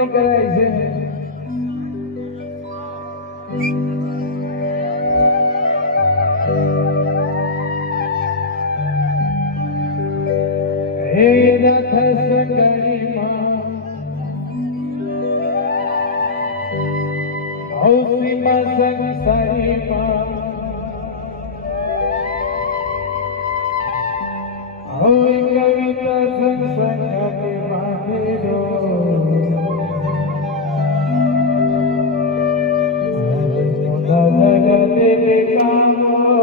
नहीं करे ऐसे हे रथ संगरी मां औसी मां संसारी मां होई कविता संग संगति माधेरो जगते कामो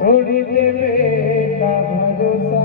थोड़ी देवे का भरोसा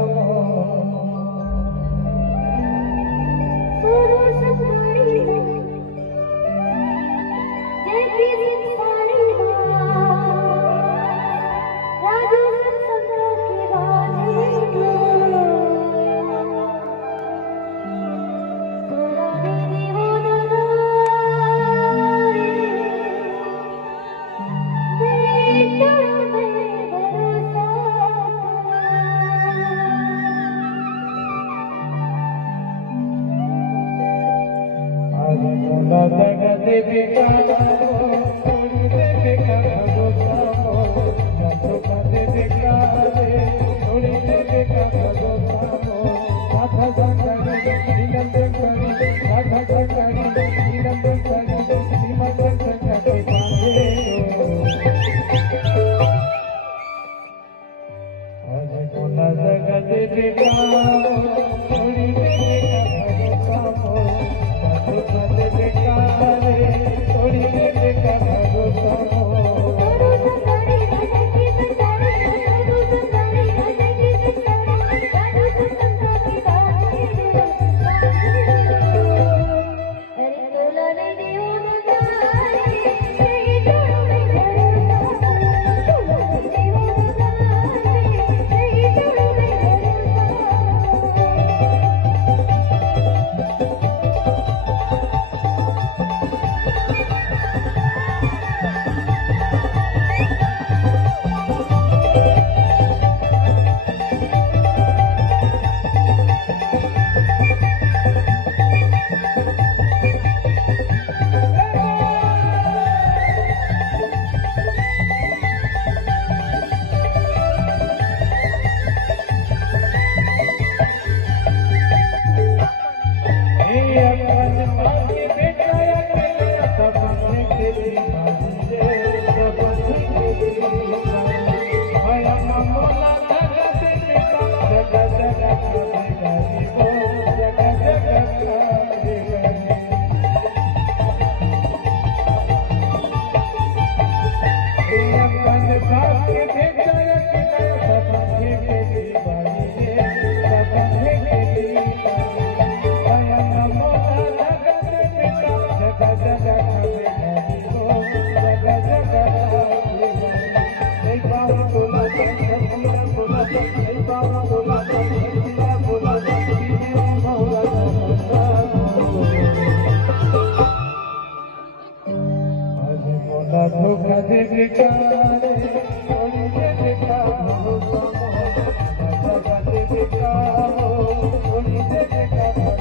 देवे का देवे का भरोसा देवे का थोड़ी देवे का भरोसा राधा संगरी नीलम संगरी राधा संगरी नीलम संगरी सीमा संगरी आज कोना जगह देवे का थोड़ी देवे का भरोसा देवे का थोड़ी देवे का भरोसा धोखा देवे का थोड़ी देवे का भरोसा देवे का थोड़ी देवे का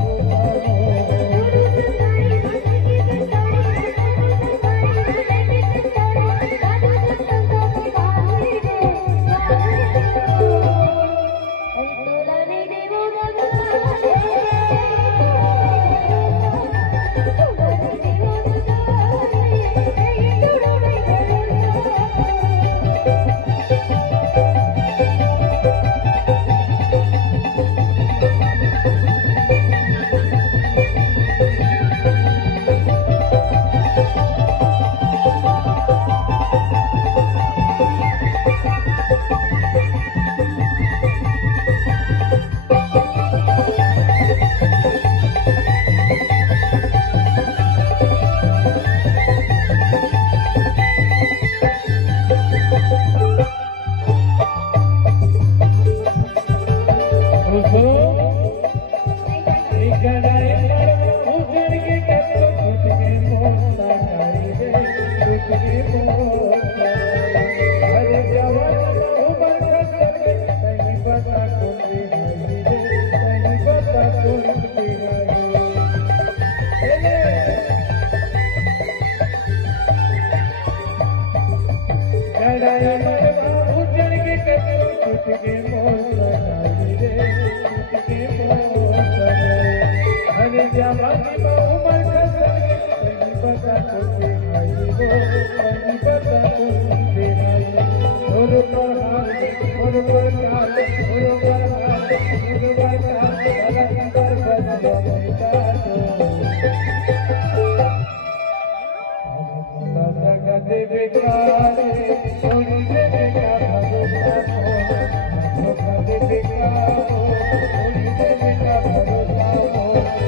গো